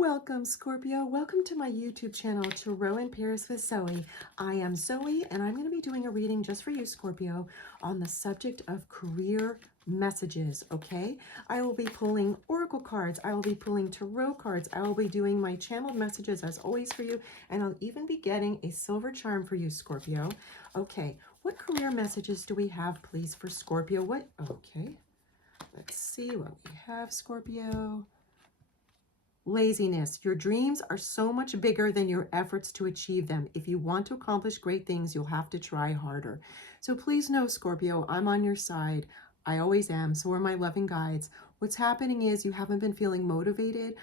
Welcome, Scorpio. Welcome to my YouTube channel, Tarot in Pairs with Zoe. I am Zoe, and I'm going to be doing a reading just for you, Scorpio, on the subject of career messages, okay? I will be pulling oracle cards. I will be pulling tarot cards. I will be doing my channeled messages as always for you, and I'll even be getting a silver charm for you, Scorpio. Okay, what career messages do we have, please, for Scorpio? Okay, let's see what we have, Scorpio. Laziness. Your dreams are so much bigger than your efforts to achieve them. If you want to accomplish great things, you'll have to try harder. So please know, Scorpio, I'm on your side. I always am. So are my loving guides. What's happening is you haven't been feeling motivated.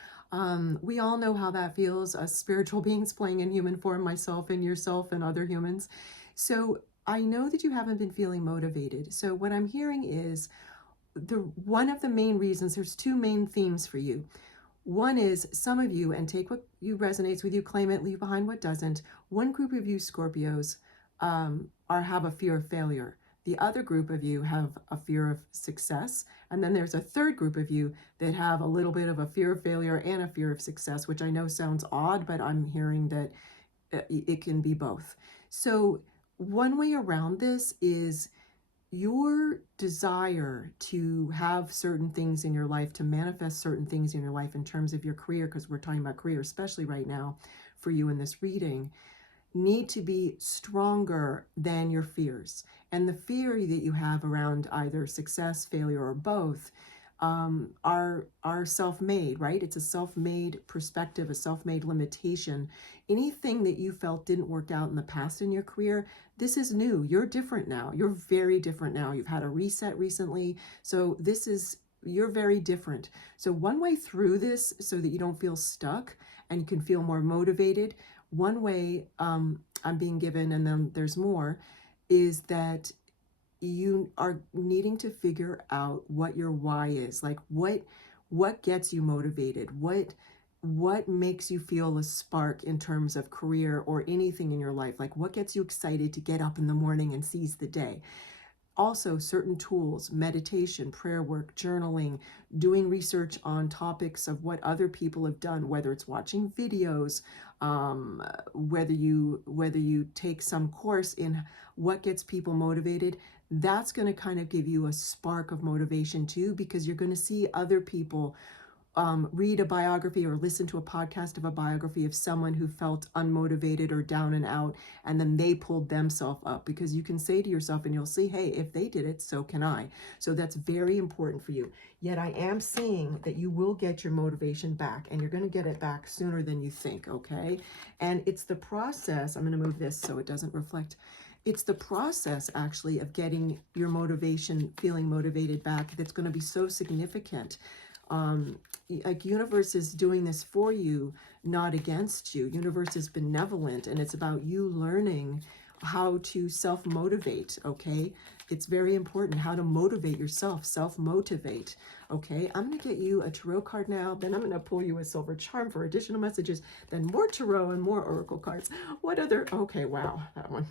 We all know how that feels, as spiritual beings playing in human form, myself and yourself and other humans. So I know that you haven't been feeling motivated. So what I'm hearing is one of the main reasons, there's two main themes for you. One is some of you, and take what you resonates with you, claim it, leave behind what doesn't. One group of you Scorpios have a fear of failure. The other group of you have a fear of success. And then there's a third group of you that have a little bit of a fear of failure and a fear of success, which I know sounds odd, but I'm hearing that it can be both. So one way around this is your desire to have certain things in your life, to manifest certain things in your life in terms of your career, because we're talking about career, especially right now for you in this reading, need to be stronger than your fears. And the fear that you have around either success, failure, or both are self-made, right? It's a self-made perspective, a self-made limitation. Anything that you felt didn't work out in the past in your career, this is new. You're different now. You're very different now. You've had a reset recently. So you're very different. So one way through this, so that you don't feel stuck and you can feel more motivated, one way I'm being given, and then there's more, is that you are needing to figure out what your why is. Like what gets you motivated? What makes you feel a spark in terms of career or anything in your life? Like what gets you excited to get up in the morning and seize the day? Also, certain tools, meditation, prayer work, journaling, doing research on topics of what other people have done, whether it's watching videos, whether you take some course in what gets people motivated, that's going to kind of give you a spark of motivation too, because you're going to see other people read a biography or listen to a podcast of a biography of someone who felt unmotivated or down and out, and then they pulled themselves up, because you can say to yourself, and you'll see, hey, if they did it, so can I. So that's very important for you. Yet I am seeing that you will get your motivation back, and you're going to get it back sooner than you think, okay? And it's the process. I'm going to move this so it doesn't reflect. It's the process, actually, of getting your motivation, feeling motivated back, that's going to be so significant. Like universe is doing this for you, not against you. Universe is benevolent, and it's about you learning how to self-motivate, okay? It's very important how to motivate yourself, self-motivate, okay? I'm going to get you a tarot card now, then I'm going to pull you a silver charm for additional messages, then more tarot and more oracle cards. What other, okay, wow, that one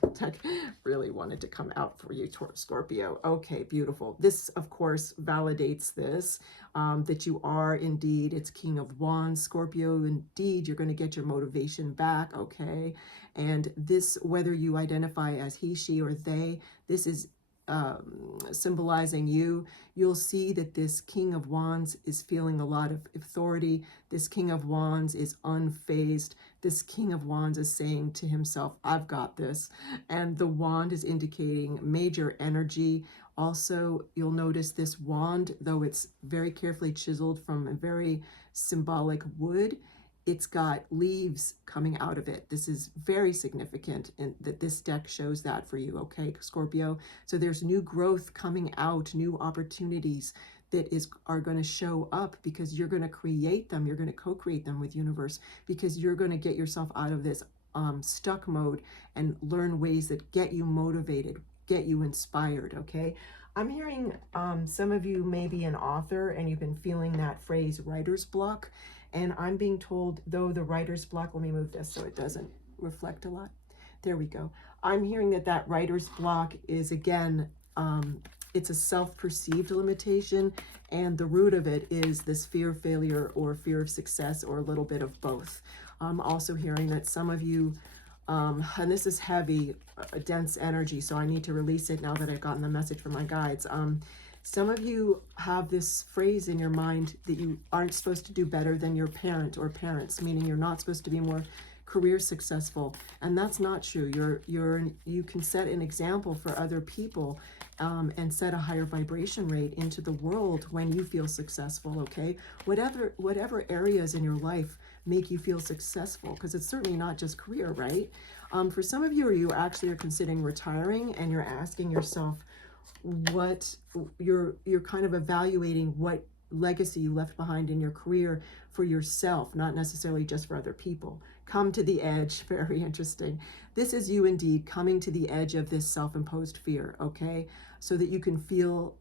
really wanted to come out for you, Scorpio. Okay, beautiful. This, of course, validates this, that you are indeed, it's King of Wands, Scorpio. Indeed, you're going to get your motivation back, okay? And this, whether you identify as he, she, or they, this is symbolizing you. You'll see that this King of Wands is feeling a lot of authority. This King of Wands is unfazed. This King of Wands is saying to himself, I've got this. And the wand is indicating major energy. Also, you'll notice this wand, though it's very carefully chiseled from a very symbolic wood, it's got leaves coming out of it. This is very significant, and that this deck shows that for you, okay, Scorpio? So there's new growth coming out, new opportunities that are going to show up, because you're going to create them. You're going to co-create them with universe, because you're going to get yourself out of this stuck mode and learn ways that get you motivated, get you inspired, okay? I'm hearing some of you may be an author, and you've been feeling that phrase writer's block. And I'm being told, though the writer's block, let me move this so it doesn't reflect a lot. There we go. I'm hearing that writer's block is, again, it's a self-perceived limitation, and the root of it is this fear of failure or fear of success, or a little bit of both. I'm also hearing that some of you, and this is heavy, dense energy, so I need to release it now that I've gotten the message from my guides. Some of you have this phrase in your mind that you aren't supposed to do better than your parent or parents, meaning you're not supposed to be more career successful, and that's not true. You can set an example for other people, and set a higher vibration rate into the world when you feel successful. Okay, whatever areas in your life make you feel successful, because it's certainly not just career, right? For some of you, you actually are considering retiring, and you're asking yourself what you're kind of evaluating what legacy you left behind in your career for yourself, not necessarily just for other people. Come to the edge. Very interesting. This is you indeed coming to the edge of this self-imposed fear, okay? So that you can feel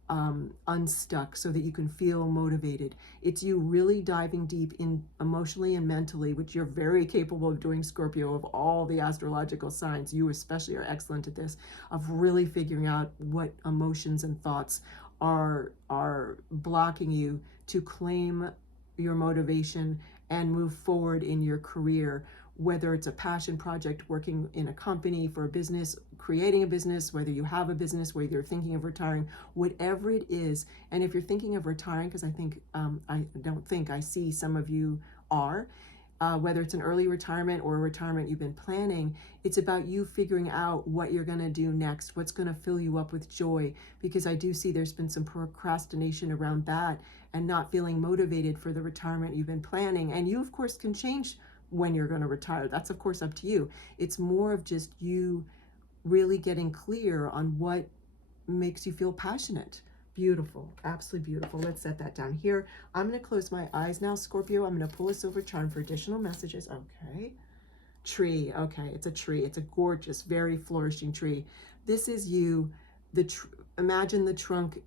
unstuck, so that you can feel motivated. It's you really diving deep in emotionally and mentally, which you're very capable of doing, Scorpio, of all the astrological signs. You especially are excellent at this, of really figuring out what emotions and thoughts are blocking you to claim your motivation and move forward in your career, whether it's a passion project, working in a company for a business, creating a business, whether you have a business, whether you're thinking of retiring, whatever it is. And if you're thinking of retiring, because I see some of you are, whether it's an early retirement or a retirement you've been planning, it's about you figuring out what you're going to do next, what's going to fill you up with joy, because I do see there's been some procrastination around that and not feeling motivated for the retirement you've been planning. And you, of course, can change when you're going to retire. That's, of course, up to you. It's more of just you really getting clear on what makes you feel passionate. Beautiful, absolutely beautiful. Let's set that down here. I'm going to close my eyes now, Scorpio. I'm going to pull a silver charm for additional messages. Okay. Tree. Okay, it's a tree. It's a gorgeous, very flourishing tree. This is you. Imagine the trunk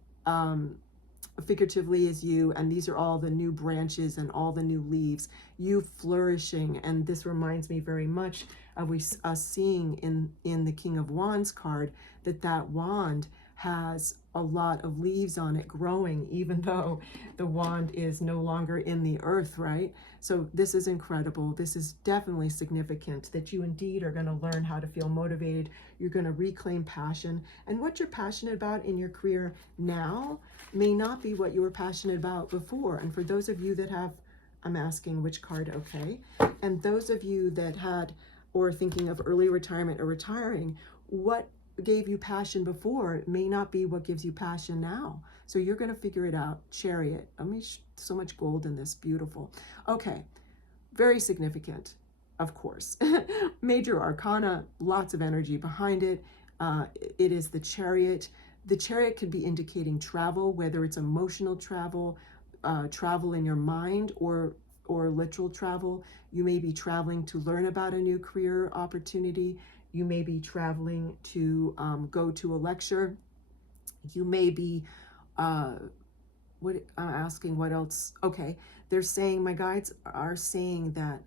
figuratively as you, and these are all the new branches and all the new leaves, you flourishing. And this reminds me very much of us seeing in the King of Wands card that wand has a lot of leaves on it growing, even though the wand is no longer in the earth, right? So this is incredible. This is definitely significant that you indeed are going to learn how to feel motivated. You're going to reclaim passion, and what you're passionate about in your career now may not be what you were passionate about before. And for those of you that have, I'm asking which card, okay, and those of you that had or thinking of early retirement or retiring, what gave you passion before may not be what gives you passion now. So you're going to figure it out. Chariot. I mean, so much gold in this. Beautiful. Okay. Very significant, of course. Major arcana, lots of energy behind it. It is the Chariot. The Chariot could be indicating travel, whether it's emotional travel, travel in your mind, or literal travel. You may be traveling to learn about a new career opportunity. You may be traveling to go to a lecture. You may be, asking what else? Okay, they're saying, my guides are saying that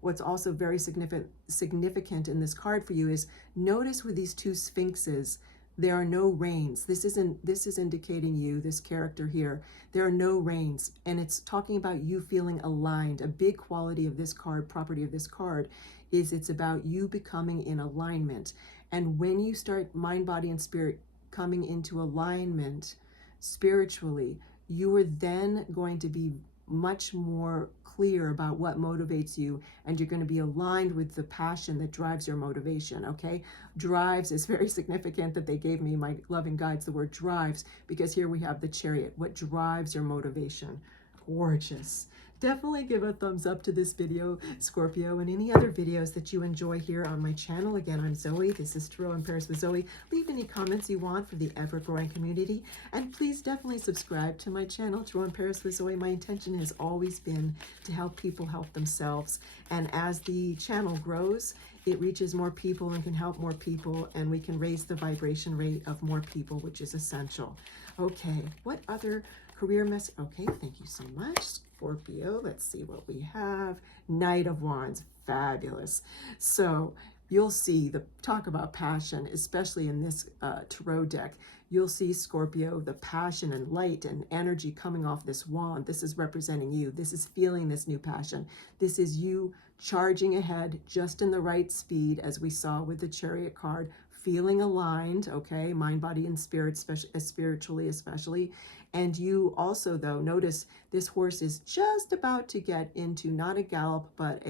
what's also very significant in this card for you is notice with these two sphinxes, there are no reins. This is indicating you, this character here, there are no reins, and it's talking about you feeling aligned. A big quality of this card, property of this card, is it's about you becoming in alignment. And when you start mind, body, and spirit coming into alignment spiritually, you are then going to be much more clear about what motivates you, and you're going to be aligned with the passion that drives your motivation. Okay, drives is very significant that they gave me, my loving guides, the word drives, because here we have the Chariot. What drives your motivation? Gorgeous. Definitely give a thumbs up to this video, Scorpio, and any other videos that you enjoy here on my channel. Again, I'm Zoe. This is Tarot in Paris with Zoe. Leave any comments you want for the ever-growing community, and please definitely subscribe to my channel, Tarot in Paris with Zoe. My intention has always been to help people help themselves, and as the channel grows, it reaches more people and can help more people, and we can raise the vibration rate of more people, which is essential. Okay, what other career mess? Okay, thank you so much, Scorpio. Let's see what we have. Knight of Wands. Fabulous. So you'll see the talk about passion, especially in this tarot deck. You'll see, Scorpio, the passion and light and energy coming off this wand. This is representing you. This is feeling this new passion. This is you charging ahead just in the right speed, as we saw with the Chariot card, feeling aligned, okay, mind, body, and spirit, spiritually especially. And you also, though, notice this horse is just about to get into not a gallop, but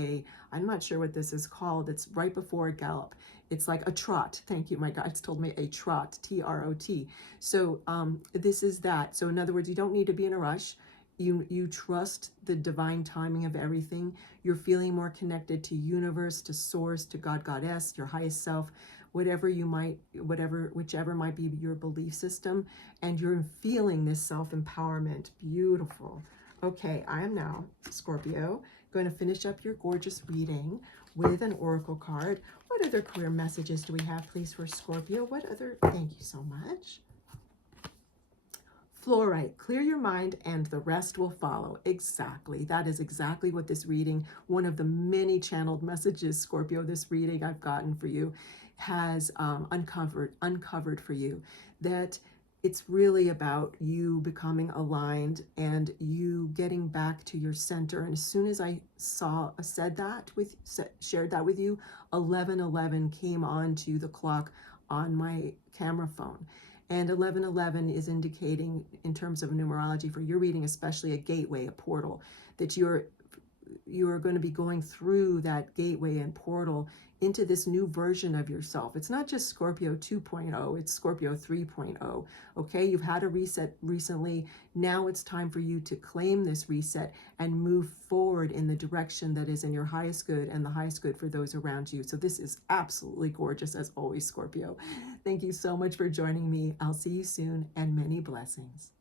I'm not sure what this is called. It's right before a gallop. It's like a trot. Thank you. My guides told me a trot, T-R-O-T. So this is that. So in other words, you don't need to be in a rush. You trust the divine timing of everything. You're feeling more connected to universe, to source, to God, Goddess, your highest self, whichever might be your belief system, and you're feeling this self-empowerment. Beautiful. Okay, I am now, Scorpio, going to finish up your gorgeous reading with an oracle card. What other clear messages do we have, please, for Scorpio? Thank you so much. Fluorite, clear your mind and the rest will follow. Exactly. That is exactly what this reading, one of the many channeled messages, Scorpio, this reading I've gotten for you has uncovered for you. That it's really about you becoming aligned and you getting back to your center. And as soon as I shared that with you, 11:11 came onto the clock on my camera phone. And 11:11 is indicating, in terms of numerology for your reading, especially a gateway, a portal, that you're going to be going through that gateway and portal into this new version of yourself. It's not just Scorpio 2.0, it's Scorpio 3.0. Okay, you've had a reset recently. Now it's time for you to claim this reset and move forward in the direction that is in your highest good and the highest good for those around you. So this is absolutely gorgeous, as always, Scorpio. Thank you so much for joining me. I'll see you soon, and many blessings.